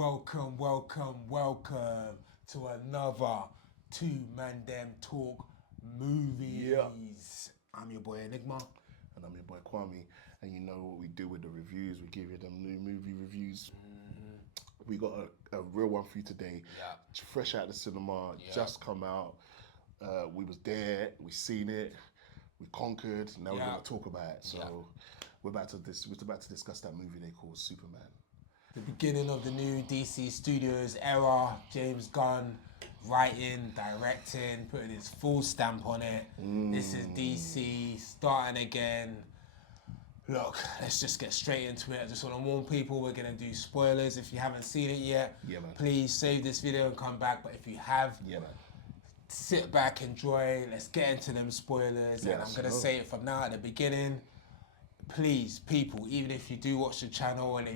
Welcome to another Two ManDem Talk Movies. Yeah. I'm your boy Enigma. And I'm your boy Kwame. And you know what we do with the reviews. We give you them new movie reviews. We got a real one for you today. Yeah. Fresh out of the cinema, just come out. We was there, we seen it, we conquered. Now we're going to talk about it. So we're about to discuss that movie they call Superman. The beginning of the new DC Studios era. James Gunn writing, directing, putting his full stamp on it. This is DC starting again. Look, let's just get straight into it. I just want to warn people, we're going to do spoilers. If you haven't seen it yet, please save this video and come back. But if you have, sit back, enjoy. Let's get into them spoilers. And I'm going to say it from now at the beginning. Please, people, even if you do watch the channel and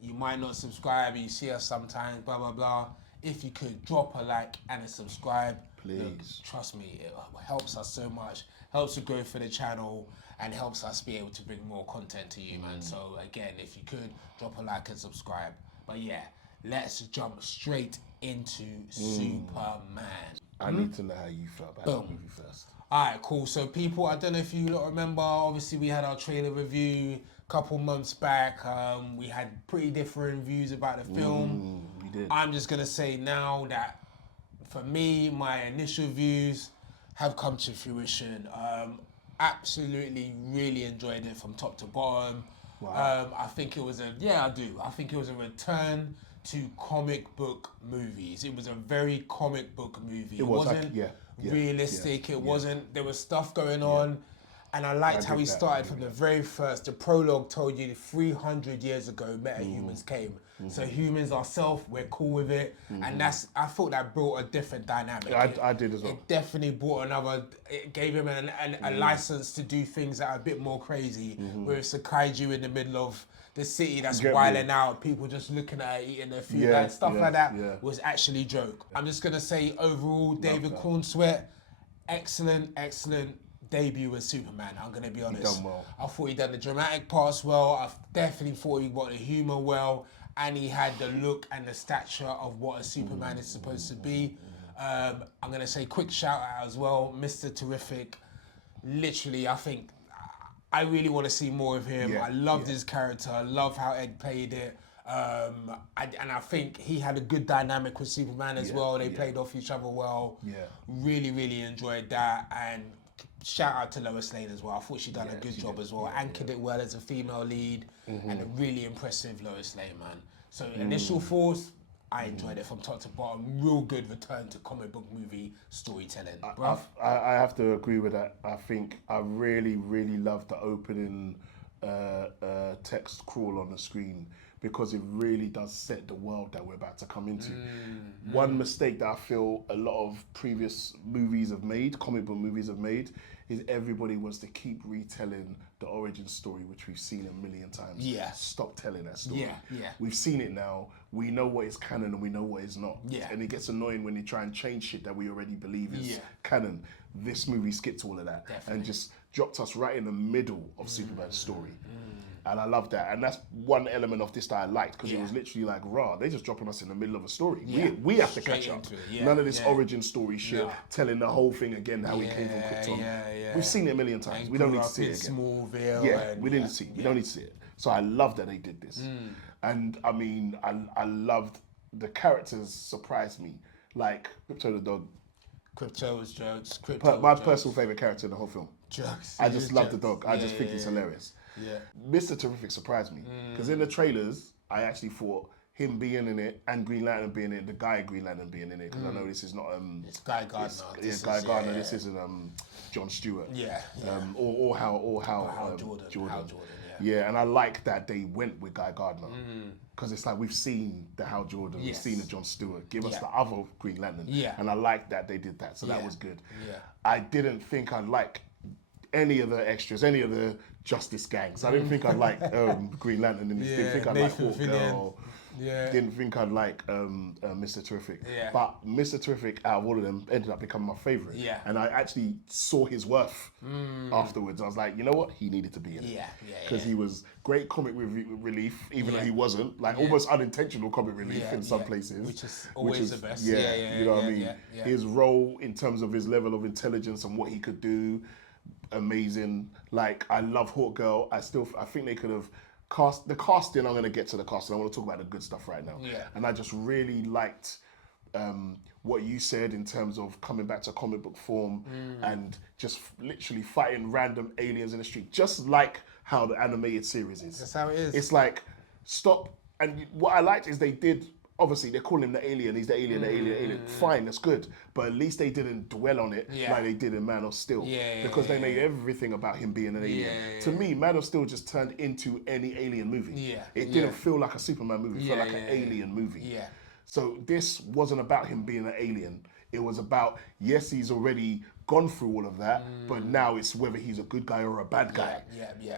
you might not subscribe, you see us sometimes, blah, blah, blah. If you could drop a like and a subscribe. Please. Look, trust me, it helps us so much. Helps the growth for the channel and helps us be able to bring more content to you, man. So again, if you could, drop a like and subscribe. But yeah, let's jump straight into Superman. I need to know how you felt about the movie first. Alright, cool. So people, I don't know if you lot remember, obviously we had our trailer review a couple months back. We had pretty different views about the film. We did. I'm just going to say now that for me, my initial views have come to fruition. Absolutely really enjoyed it from top to bottom. Wow. I think it was I think it was a return to comic book movies. It was a very comic book movie. It wasn't realistic. It wasn't, there was stuff going on. And I liked how he started from the very first. The prologue told you 300 years ago, meta-humans came. So humans ourselves, we're cool with it. And I thought that brought a different dynamic. I did as well. It definitely brought it gave him a license to do things that are a bit more crazy. Where it's a kaiju in the middle of the city that's wilding out, people just looking at it, eating their food, like that was actually joke. I'm just gonna say overall, David Corenswet, excellent debut as Superman. I'm gonna be honest. He done well. I thought he done the dramatic parts well. I definitely thought he got the humor well, and he had the look and the stature of what a Superman is supposed to be. I'm gonna say quick shout out as well, Mr. Terrific. Literally, I really want to see more of him. I loved his character. I love how Ed played it. And I think he had a good dynamic with Superman as well. They played off each other well. Really, really enjoyed that. And shout out to Lois Lane as well. I thought she done a good job as well. Anchored it well as a female lead. And a really impressive Lois Lane, man. So initial thoughts, I enjoyed it from top to bottom. Real good return to comic book movie storytelling. I have to agree with that. I think I really, really loved the opening text crawl on the screen because it really does set the world that we're about to come into. One mistake that I feel a lot of previous movies have made, comic book movies have made, is everybody wants to keep retelling the origin story, which we've seen a million times. Stop telling that story. We've seen it now. We know what is canon and we know what is not. And it gets annoying when they try and change shit that we already believe is canon. This movie skipped all of that and just dropped us right in the middle of Superman's story. And I love that. And that's one element of this that I liked because it was literally like, they're just dropping us in the middle of a story. We have to catch up. None of this origin story shit, telling the whole thing again, how he came from Krypton. We've seen it a million times. We don't need to see it again. Smallville. We didn't see it. We don't need to see it. So I love that they did this. And I mean, I loved the characters surprised me. Like Krypto the dog. Krypto was jokes. My personal favourite character in the whole film. Jokes. I just love the dog. I just think he's hilarious. Mr. Terrific surprised me because in the trailers, I actually thought him being in it and Green Lantern being in it, the guy Green Lantern being in it, because I know this is not it's Guy Gardner. Guy Gardner. This isn't John Stewart. Or Hal Jordan. And I like that they went with Guy Gardner because it's like we've seen the Hal Jordan, we've seen the John Stewart. Give us the other Green Lantern. And I like that they did that. So that was good. I didn't think I'd like any of the extras, any of the Justice gangs. I didn't think I'd like Green Lantern in this. I didn't think I'd like Hawkgirl Yeah. Didn't think I'd like Mr. Terrific. Yeah. But Mr. Terrific, out of all of them, ended up becoming my favourite. Yeah. And I actually saw his worth afterwards. I was like, you know what? He needed to be in it. Yeah. Because he was great comic relief, even though he wasn't. Like almost unintentional comic relief in some places. Which is always the best. You know what I mean? His role in terms of his level of intelligence and what he could do, amazing. Like, I love Hawkgirl. I think they could have cast the casting. I'm going to get to the casting. I want to talk about the good stuff right now. Yeah. And I just really liked what you said in terms of coming back to comic book form and just literally fighting random aliens in the street, just like how the animated series is. That's how it is. It's like, stop. And what I liked is they did, obviously they call him the alien, he's the alien, the alien. Fine, that's good. But at least they didn't dwell on it like they did in Man of Steel. Because they made everything about him being an alien. To me, Man of Steel just turned into any alien movie. It didn't feel like a Superman movie, it felt like an alien movie. So this wasn't about him being an alien. It was about, yes, he's already gone through all of that, but now it's whether he's a good guy or a bad guy.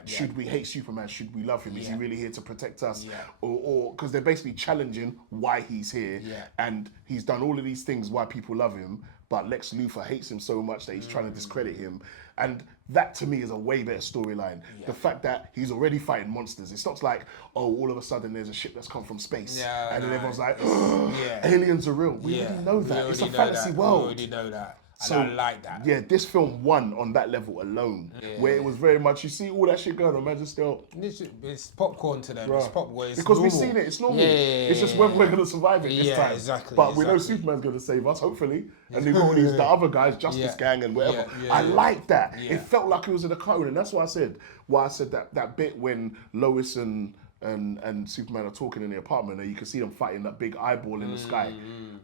Should we hate Superman? Should we love him? Is he really here to protect us? Or because they're basically challenging why he's here, and he's done all of these things why people love him, but Lex Luthor hates him so much that he's trying to discredit him. And that to me is a way better storyline. The fact that he's already fighting monsters. It's not like, oh, all of a sudden there's a ship that's come from space. And then everyone's like, oh, aliens are real. We already know that. It's a fantasy world. We already know that. And So I like that. Yeah, this film won on that level alone, where it was very much, you see all that shit going on, man, just still. It's popcorn to them. It's popcorn. It's because normal. we've seen it, it's normal. It's just whether we're going to survive it this time. Exactly. But we know Superman's going to save us, hopefully. And they've got all these the other guys, Justice Gang and whatever. I like that. It felt like it was in a cartoon, and that's why I said that bit when Lois and Superman are talking in the apartment and you can see them fighting that big eyeball in the sky.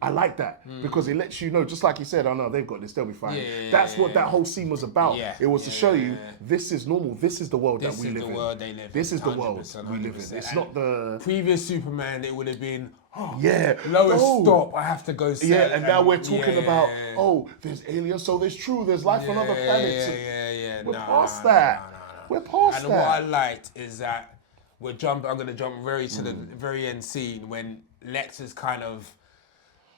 I like that because it lets you know, just like you said, oh no, they've got this, they'll be fine. That's what that whole scene was about. It was to show you, this is normal, this is the world that we live in. This is the world they live in. This is the world we live in. It's not the... Previous Superman, it would have been, Lois, stop, I have to go see it. And now we're talking about, oh, there's aliens, so there's life on other planets. We're past that. We're past that. And what I liked is that I'm going to jump to the very end scene when Lex is kind of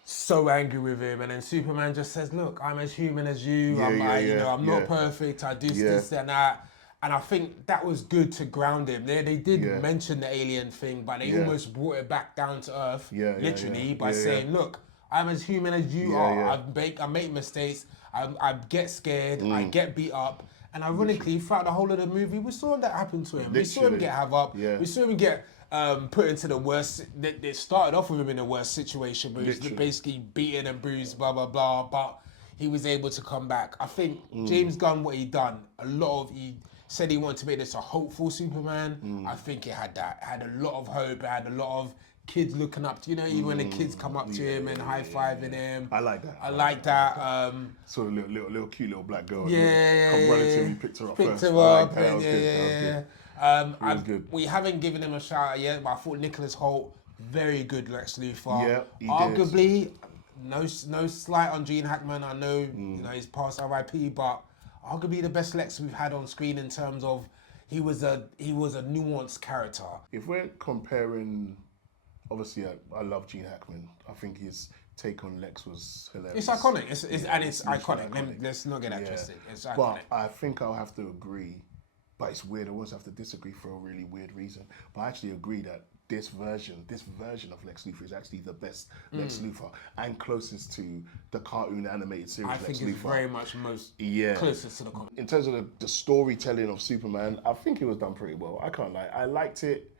so angry with him, and then Superman just says, "Look, I'm as human as you. I'm not perfect. I do this and that." And I think that was good to ground him. They did mention the alien thing, but they almost brought it back down to earth, literally, by saying, "Look, I'm as human as you are. I make mistakes. I get scared. I get beat up." And ironically, throughout the whole of the movie, we saw that happen to him. We saw him get have up. We saw him get put into the worst. They started off with him in the worst situation, but he was basically beaten and bruised, blah, blah, blah. But he was able to come back. I think James Gunn, what he done, he said he wanted to make this a hopeful Superman. I think it had that. It had a lot of hope. It had a lot of kids looking up to, even when the kids come up to him and high-fiving him. I like that. I like that. Sort of little cute little black girl. Come relatively picked her up first. Picked her up. That was good. We haven't given him a shout out yet, but I thought Nicholas Hoult, very good Lex Luthor. Yeah, he arguably, no slight on Gene Hackman. I know, he's past RIP, but arguably the best Lex we've had on screen in terms of he was a nuanced character. If we're comparing, obviously I love Gene Hackman. I think his take on Lex was hilarious. It's iconic. It's iconic. Let's not get that twisted. It's iconic. But I think I'll have to agree. But it's weird. I always have to disagree for a really weird reason. But I actually agree that this version of Lex Luthor is actually the best Lex Luthor and closest to the cartoon animated series. I think it's very much closest to the comic. In terms of the storytelling of Superman, I think it was done pretty well. I can't lie. I liked it.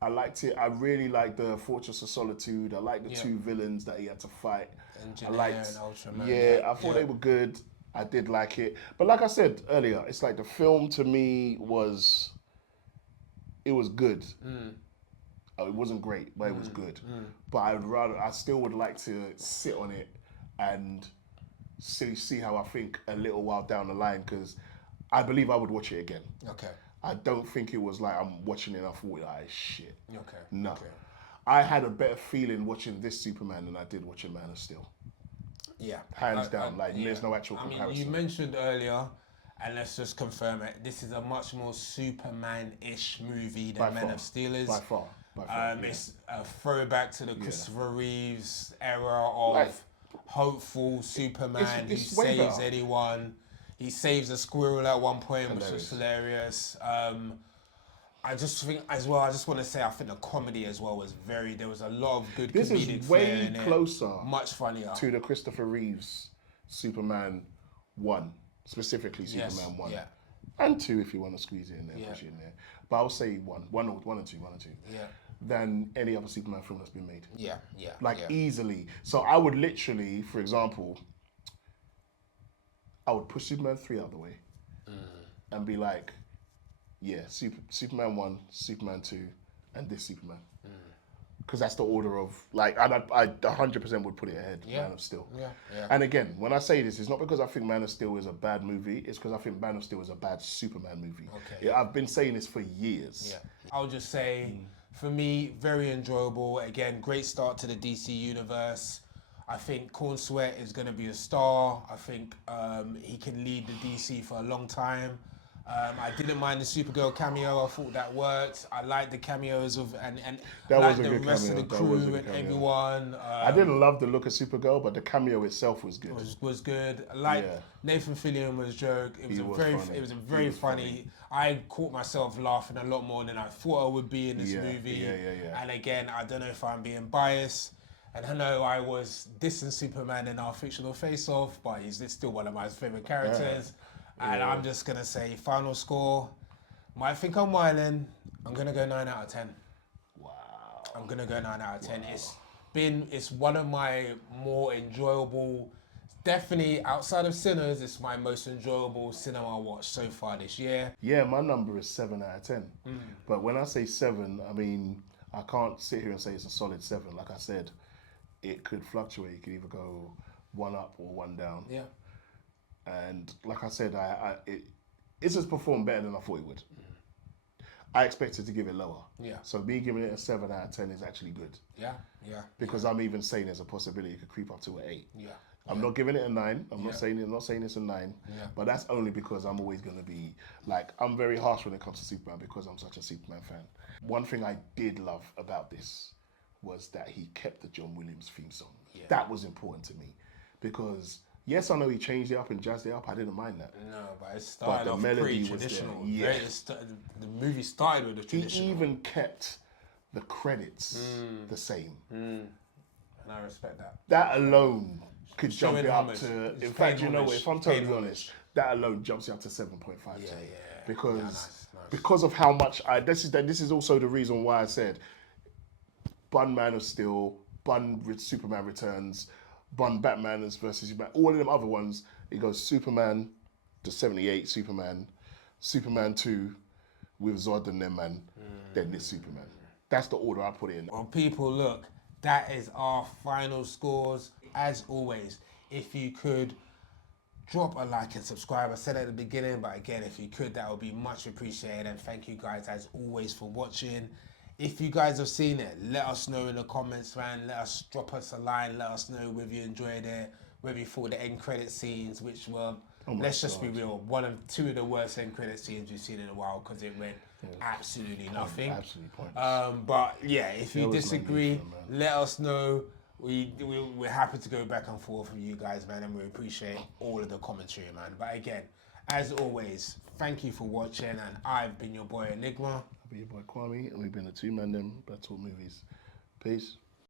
I really liked the Fortress of Solitude. I liked the two villains that he had to fight. Engineer and Ultraman. I thought they were good. I did like it. But like I said earlier, it's like the film to me was good. It wasn't great, but it was good. But I still would like to sit on it and see how I think a little while down the line, because I believe I would watch it again. Okay. I don't think it was like I'm watching it and I thought, shit. Okay. No. Okay. I had a better feeling watching this Superman than I did watching Man of Steel. Yeah. Hands down. There's no actual comparison. I mean, you mentioned earlier, and let's just confirm it, this is a much more Superman-ish movie than Man of Steel is. By far. It's a throwback to the Christopher Reeves era of Like, hopeful Superman it's who way saves better. anyone. He saves a squirrel at one point, which was hilarious. I just think as well, I just want to say, I think the comedy as well was there was a lot of good This comedic is flair way in it. closer Much funnier. to the Christopher Reeves Superman 1, specifically Superman 1. Yeah. And 2 if you want to squeeze it in there, push it in there. But I'll say one and two. Yeah. Than any other Superman film that's been made. Yeah. Easily. So I would literally, for example, I would push Superman 3 out of the way and be like, Superman 1, Superman 2, and this Superman. Because that's the order of, like, I 100% would put it ahead, Man of Steel. Yeah. And again, when I say this, it's not because I think Man of Steel is a bad movie, it's because I think Man of Steel is a bad Superman movie. Okay. Yeah, I've been saying this for years. Yeah. I'll just say, for me, very enjoyable. Again, great start to the DC universe. I think Corenswet is going to be a star. I think he can lead the DC for a long time. I didn't mind the Supergirl cameo. I thought that worked. I liked the cameos of and That like was a the good rest cameo. of the That was a crew good and cameo. everyone. I didn't love the look of Supergirl, but the cameo itself was good. Was good. Like Nathan Fillion was joke. It was very funny. I caught myself laughing a lot more than I thought I would be in this movie. Yeah. And again, I don't know if I'm being biased. And I know I was dissing Superman in our fictional face-off, but he's still one of my favorite characters. And I'm just gonna say, final score. Might think I'm wilding. I'm gonna go 9 out of 10. Wow. I'm gonna go 9 out of 10. It's one of my more enjoyable. Definitely outside of Sinners, it's my most enjoyable cinema watch so far this year. Yeah, my number is 7 out of 10. But when I say 7, I mean, I can't sit here and say it's a solid 7. Like I said, it could fluctuate. It could either go 1 up or 1 down. Yeah. And like I said, it's just performed better than I thought it would. I expected to give it lower. Yeah. So me giving it a 7 out of 10 is actually good. Yeah. Because I'm even saying there's a possibility it could creep up to an 8. Yeah. I'm not giving it a 9. I'm not saying it's a 9. Yeah. But that's only because I'm always going to be, like, I'm very harsh when it comes to Superman because I'm such a Superman fan. One thing I did love about this was that he kept the John Williams theme song. Yeah. That was important to me because, yes, I know he changed it up and jazzed it up. I didn't mind that. No, but it started off pretty traditional. Yeah. The movie started with the traditional. He even kept the credits the same. And I respect that. That alone could jump it up homage. to. It's In fact, you know homage. what? If I'm totally honest, that alone jumps it up to 7.5. Yeah. Because Nice. because of how much this is also the reason why I said bun Man of Steel, bun Superman Returns, bun Batman versus Superman. All of them other ones, it goes Superman, the 78 Superman, Superman 2 with Zod and them man, then this Superman. That's the order I put it in. Well, people, look, that is our final scores. As always, if you could drop a like and subscribe. I said at the beginning, but again, if you could, that would be much appreciated. And thank you guys, as always, for watching. If you guys have seen it, let us know in the comments, man. Drop us a line. Let us know whether you enjoyed it, whether you thought the end credit scenes, which were, let's just be real, two of the worst end credit scenes we've seen in a while because it went absolutely nothing. Absolutely pointless. But yeah, if you disagree, let us know. We're happy to go back and forth with you guys, man, and we appreciate all of the commentary, man. But again, as always, thank you for watching, and I've been your boy Enigma. I've been your boy Kwame, and we've been the two ManDem Battle Movies. Peace.